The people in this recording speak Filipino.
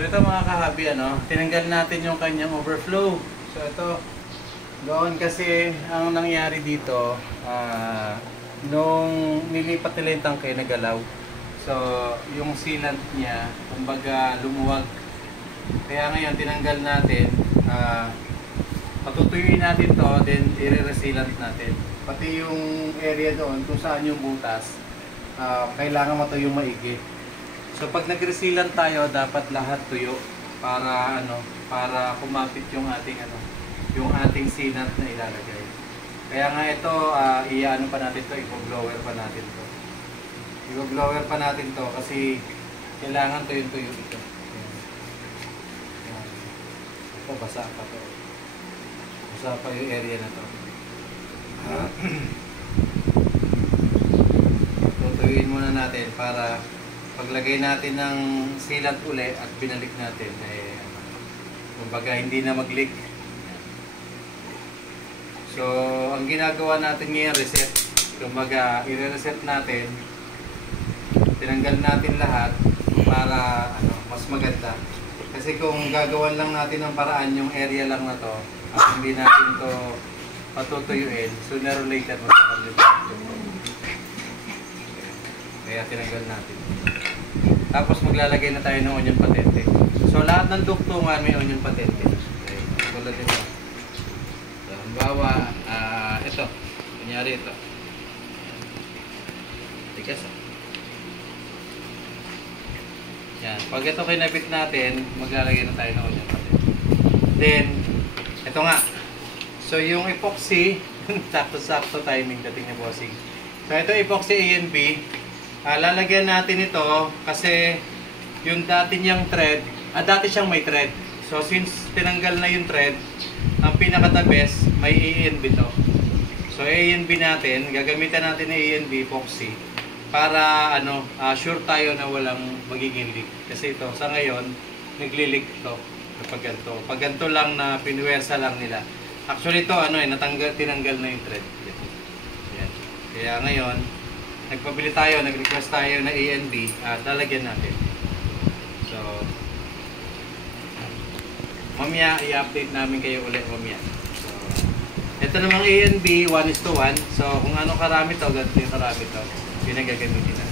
So ito mga kahabi, tinanggal natin yung kanyang overflow. So ito, doon kasi ang nangyari dito, nung nilipat nila yung tangke, nagalaw. So yung sealant niya, kumbaga lumuwag. Kaya ngayon tinanggal natin, patutuyuin natin to, then i-resealant natin. Pati yung area doon kung saan yung butas, kailangan matuyong maigi. So pag nag-resealant tayo, dapat lahat tuyo para para kumapit yung ating sealant na ilalagay. Kaya nga ito, i-ano pa natin to, i-blower pa natin to. I-blower pa natin to kasi kailangan tuyo-tuyo ito. Ito basa pa to. Basa pa yung area na to. Tutuyuin muna natin para paglagay natin ng sealant uli at binalik natin, kumbaga hindi na mag-leak. So, ang ginagawa natin ngayon, reset. Kumbaga, i-reset natin. Tinanggal natin lahat para mas maganda. Kasi kung gagawan lang natin ng paraan yung area lang na to at hindi natin to patutuyuin, sooner or later magkakalit. Kaya tinanggal natin. Tapos maglalagay na tayo ng onion patente. So lahat ng duktungan may onion patente. Okay. Tulad ito. So, halimbawa, ito. Kunyari ito. Tigas. Yan. Pag ito kinabit natin, maglalagay na tayo ng onion patente. Then, ito nga. So yung epoxy, sakto-sakto timing dating ni bossing. So ito epoxy A and B. Lalagyan natin ito kasi yung dati niyang thread, dati siyang may thread. So since tinanggal na yung thread, ang pinaka-the best, may A&B to. So A&B natin, gagamitan natin ng A&B epoxy para sure tayo na walang magiging leak. Kasi ito, sa ngayon, nagli-leak to kapag ganito. Pag ganito lang na pinuwersa lang nila. Actually ito, tinanggal na yung thread. Yan. Kaya ngayon, nagpabili tayo, nag-request tayo na A&B at lalagyan natin. So, mamaya i-update namin kayo ulit mamaya. So, ito namang A&B 1:1. So, kung ano karami to, ganito yung karami to. Pinagagamitin natin.